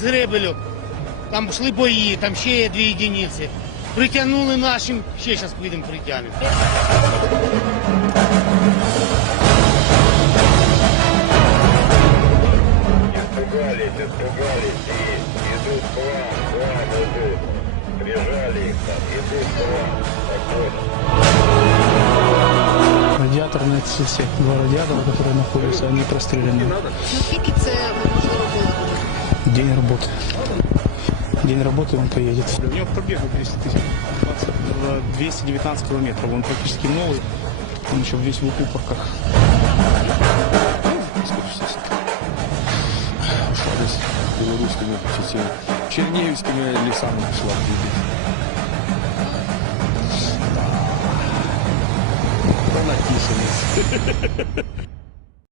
з Гребельок. Там йшли бої, там ще є 2 одиниці. Притягнули нашим, ще зараз підемо притягнемо. Испугались и идут к вам идут. Прижали их там, идут к вам. Радиатор на все 2 радиатора, которые находятся, они простреляны. Скільки це можливо було? День работы. День работы он поедет. У него пробег 219 километров. Он практически новый. Он еще весь в укупорках. Белорусскими, черниговскими лесами шла. Понаписано.